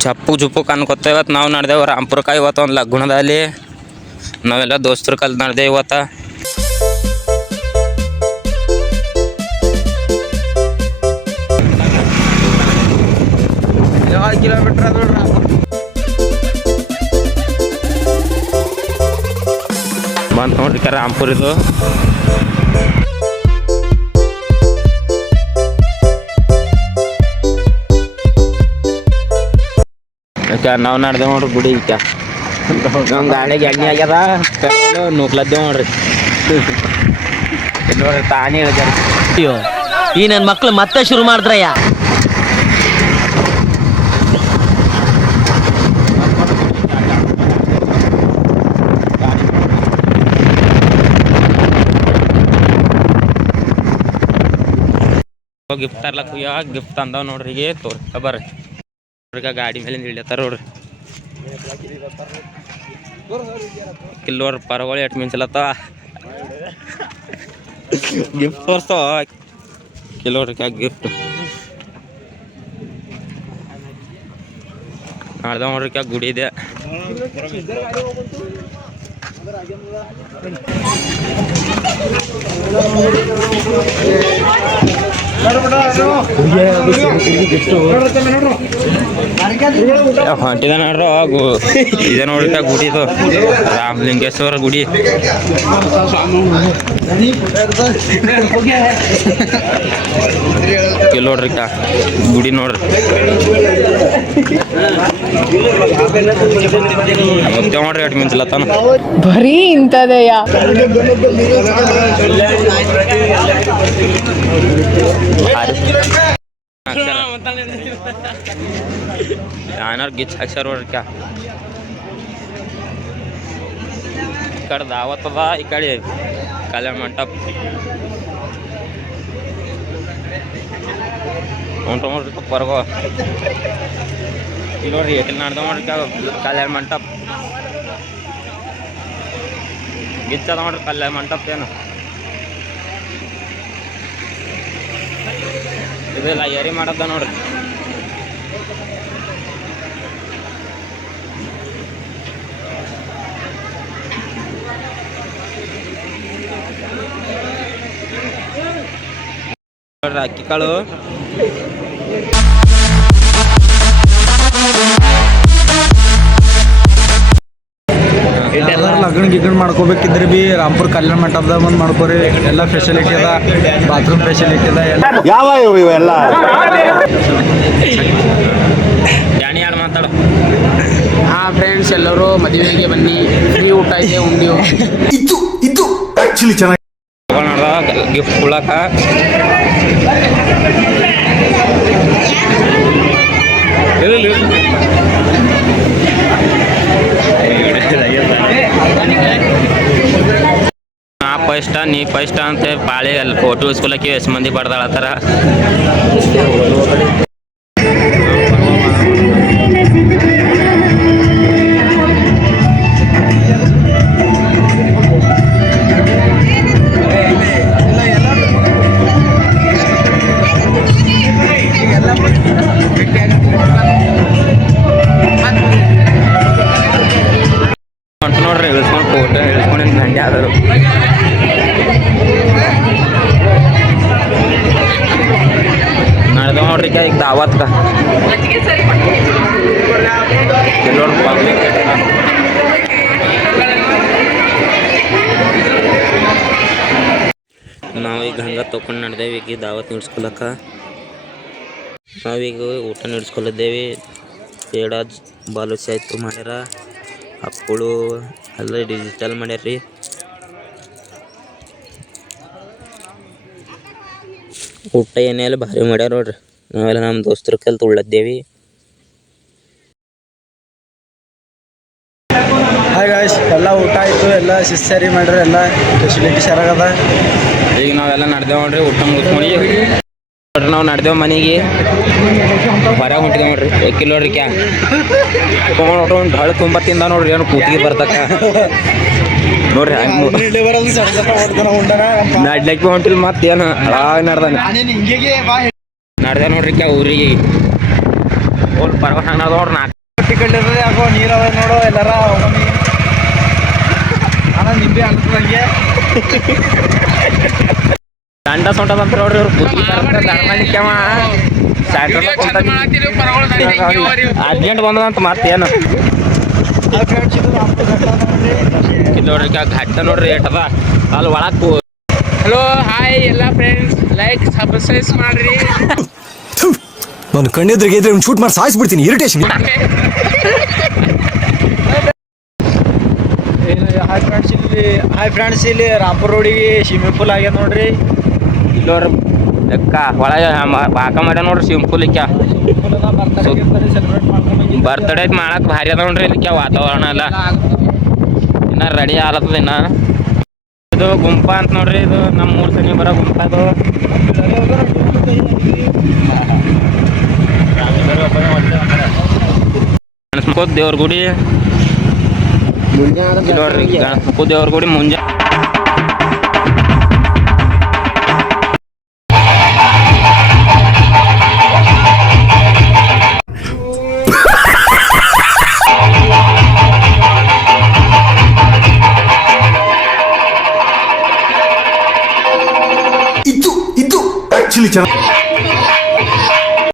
ಜಪ್ಪು ಜುಪ್ಪು ಅನ್ಕೊತ ಇವತ್ತು ನಾವು ನಡೆದೇವು ರಾಂಪುರಕ್ಕೆ. ಇವತ್ತು ಒಂದು ಲಗ್ನದಲ್ಲಿ ನಾವೆಲ್ಲ ದೋಸ್ತರು ಕಲ್ತು ನಡೆದೇವು ಇವತ್ತು. ಕಿಲೋಮೀಟ್ರ್ ಅದು ಬಂತು ನೋಡ್ರಿ ರಾಂಪುರ ಇದು. ನಾವು ನಡೆದೇವು ನೋಡ್ರಿ ಗುಡಿ ಈಗ. ನಮ್ಮ ಗಾಡಿಗೆ ಎಣ್ಣೆ ಆಗ್ಯದ ನೂಕ್ಲದ್ದೇವು ನೋಡ್ರಿ. ನೋಡ್ರಿ ತಾನೇ ಹೇಳ್ತಾರ. ಅಯ್ಯೋ ಈ ನನ್ನ ಮಕ್ಳು ಮತ್ತೆ ಶುರು ಮಾಡಿದ್ರಯ್ಯ. ಗಿಫ್ಟ್ ತರ್ಲಕ್ಕ ಯಾವಾಗ ಗಿಫ್ಟ್ ಅಂದಾವ ನೋಡ್ರಿ. ಈಗ ತೋರ್ಸ್ತಾ ಬರ್ರಿ ನೋಡ್ರಿ. ಗಾಡಿ ಮೇಲೆ ಇಳಿಯತ್ತಾರ ನೋಡ್ರಿ. ಕಿಲ್ಲೋರ್ ಪರಗಳು ಎಟ್ ಮಿಂಚಲತ್ತಾವ. ಗಿಫ್ಟ್ ತೋರ್ಸ್ತಾವ ಕಿಲೋರಿ ಗಿಫ್ಟ್ ಮಾಡ್ದ ನೋಡ್ರಿ. ಗುಡಿ ಇದೆ. ಹೊಂಟಿದ ನೋಡ್ರಿ ಇದೆ ನೋಡ್ರಿ ಗುಡಿದು. ರಾಮಲಿಂಗೇಶ್ವರ ಗುಡಿ. ನೋಡ್ರಿ ಗುಡಿ ನೋಡ್ರಿ. ಮತ್ತೆ ನೋಡ್ರಿ ಎಟ್ ಮಿಂಚಲತ್ತಾನ. ಬರೀ ಇಂಥದೆಯ ಏನಾರು ಗಿಚ್ ಹಾಕ್ಸಾರ ನೋಡ್ರಿ. ಈ ಕಡೆ ದಾವತ್ ಅದ, ಈ ಕಡೆ ಕಲ್ಯಾಣ ಮಂಟಪ ಹೊಂಟ ನೋಡ್ರಿ. ಪರ್ಗೋ ಇಲ್ಲಿ ನೋಡ್ರಿ ಎಲ್ಲಿ ನಾಡ್ದ ನೋಡ್ರಿ ಕಲ್ಯಾಣ ಮಂಟಪ. ಗಿಚ್ಚದ ನೋಡ್ರಿ ಕಲ್ಯಾಣ ಮಂಟಪ. ಏನು ಇದೆಲ್ಲ ಏರಿ ಮಾಡದ ನೋಡ್ರಿ. ಅಕ್ಕಿ ಕಾಳು ಲಗ್ನ ಗಿಗ್ನ ಮಾಡ್ಕೋಬೇಕಿದ್ರೆ ಬಿ ರಾಂಪುರ ಕಲ್ಯಾಣ ಮಂಟಪದಾಗ ಬಂದು ಮಾಡ್ಕೋರಿ. ಎಲ್ಲ ಫೆಸಿಲಿಟಿ ಅದ, ಬಾತ್ರೂಮ್ ಫೆಸಿಲಿಟಿ ಅದ. ಯಾವ ಇವೆಲ್ಲ ಜಾಣಿ ಯಾರು ಮಾತಾಡು. ಫ್ರೆಂಡ್ಸ್ ಎಲ್ಲರೂ ಮದುವೆಗೆ ಬನ್ನಿ, ಫ್ರೀ ಊಟ ಇದೆ, ಉಂಡಿ. ಇದು ಆಕ್ಚುಲಿ ಚೆನ್ನಾಗಿ ಗಿಫ್ಟ್ ಕೊಡಕ ನಾ ಫಸ್ಟ್ ನೀ ಫಸ್ಟ್ ಅಂತ ಪಾಳಿ ಅಲ್ಲಿ ಫೋಟೋ ಇಸ್ಕೊಳಕ್ಕೆ ಎಷ್ಟು ಮಂದಿ ಬರ್ದಾಳತ್ತಾರ. ನೋಡ್ರಿ ಇಳಿಸ್ಕೊಂಡು ಫೋಟೋ ಇಳಿಸ್ಕೊಂಡು ಗಂಟೆ ಆದರು. ನಡೆದ ನೋಡ್ರಿ ಈಗ ದಾವತ್ಗ ಎಲ್ಲರೂ ಪಬ್ಲಿಕ್. ನಾವೀಗ ಹಂಗೆ ತೊಗೊಂಡು ನಡೆದೇವಿ. ಈಗ ದಾವತ್ ನಿಡ್ಸ್ಕೊಳಕ ನಾವೀಗ ಊಟ ನಿಡ್ಸ್ಕೊಳಿದ್ದೇವೆ. ಪೇಡ ಬಾಲುಸಿ ಆಯ್ತು ಮಾಡ್ಯಾರ. ಹಪ್ಪಳು ಎಲ್ಲ ಡಿಜಿಟಲ್ ಮಾಡ್ಯಾರ್ರಿ. ಊಟ ಏನೆಲ್ಲ ಭಾರಿ ಮಾಡ್ಯಾರ ನೋಡ್ರಿ. ನಾವೆಲ್ಲ ನಮ್ಮ ದೋಸ್ತರ ಕಲ್ತು ಉಳ್ಳದ್ದೇವಿ. ಹಾಯ್ ಗಾಯ್ಸ್, ಎಲ್ಲ ಊಟ ಆಯಿತು, ಎಲ್ಲ ಶಿಸ್ತಾರಿ ಮಾಡ್ರಿ, ಎಲ್ಲ ಫೆಸಿಲಿಟಿ ಸರಿಯಾಗದ. ಈಗ ನಾವೆಲ್ಲ ನಡೆದೇವು ನೋಡ್ರಿ. ಊಟ ಮುಗಿಸ್ಕೊಂಡು ನೋಡ್ರಿ ನಾವು ನಡೆದೇವು ಮನೆಗೆ. ಹೊರಗೆ ಹೊಂಟಿದೇವು ನೋಡ್ರಿ. ಕಿಲೋ ನೋಡ್ರಿ ತೊಗೊಂಡು ಒಂದು ಹಳೆ ತುಂಬ ತಿಂದ ನೋಡ್ರಿ. ಏನು ಕೂತಿಗೆ ಬರ್ತಕ್ಕ ನೋಡ್ರಿ. ನಡ್ಲಕ್ಕೆ ಹೊಂಟಿಲ್ ಮತ್ತೇನು ನಡ್ದಾನೆ ನಡೆದ ನೋಡ್ರಿ ಊರಿಗೆ ಫುಲ್ ಪರ್ವತ ನೋಡ್ರಿ ನಾಲ್ಕು ಟಿಕೆಟ್ ಇರ್ತದೆ ಯಾಕೋ ನೀರವ ನೋಡು ಎಲ್ಲಾರ ಒಮ್ಮೆ ನಾನು ನಿಂಬೆ ಅಂತದಂಗೆ ದಂಡ ಸೊಂಟದಂತ ನೋಡ್ರಿ ಇವ್ರು ಬುದ್ಧಿ ದಂಡಕ್ಕೆವ ಅರ್ಜೆಂಟ್ ಬಂದದಂತ ಮತ್ತೇನು ನೋಡ್ರಿ ಘಟ್ಟ ನೋಡ್ರಿ ಏಟದ ಅಲ್ಲಿ ಒಳಗೆ ಹಲೋ ಹಾಯ್ ಎಲ್ಲ ಫ್ರೆಂಡ್ಸ್ ಲೈಕ್ ಸಬ್ಸ್ಕ್ರೈಬ್ ಮಾಡ್ರಿ. ನಾನು ಕಣ್ಣೆದ್ರಿಗೆ ಇದ್ರೆ ಶೂಟ್ ಮಾಡಿ ಸಾಯಿಸ್ಬಿಡ್ತೀನಿ ಇರಿಟೇಷನ್. ಹಾಯ್ ಫ್ರೆಂಡ್ಸ್ ಇಲ್ಲಿ ರಾಂಪುರ್ ರೋಡಿಗೆ ಸ್ವಿಮ್ಮಿಂಗ್ ಪೂಲ್ ಆಗ್ಯದ ನೋಡ್ರಿ. ಇಲ್ಲೋರಿ ಲೆಕ್ಕ ಒಳಗೆ ಬಾಕ ಮಾಡ್ಯ ನೋಡ್ರಿ ಸಿಂಪಲ್ ಇಕ್ಕ ಬರ್ತ್ಡೇ ಮಾಡಕ್ ಭಾರಿ ಅದ ನೋಡ್ರಿ ಇಲ್ಲಿಕ್ಕ ವಾತಾವರಣ ಎಲ್ಲ ಇನ್ನ ರೆಡಿ ಆಲತ್ತದ ಇನ್ನ. ಇದು ಗುಂಪ ಅಂತ ನೋಡ್ರಿ, ಇದು ನಮ್ಮ ಮೂರು ಸನಿ ಬರೋ ಗುಂಪ ಇದು. ಗಣಪತಿ ದೇವ್ರ ಗುಡಿ ನೋಡ್ರಿ, ಗಣಪತಿ ದೇವ್ರ ಗುಡಿ ಮುಂಜಾನೆ ಇದು ಆಕ್ಚುಲಿ ಚೆನ್ನಾಗಿ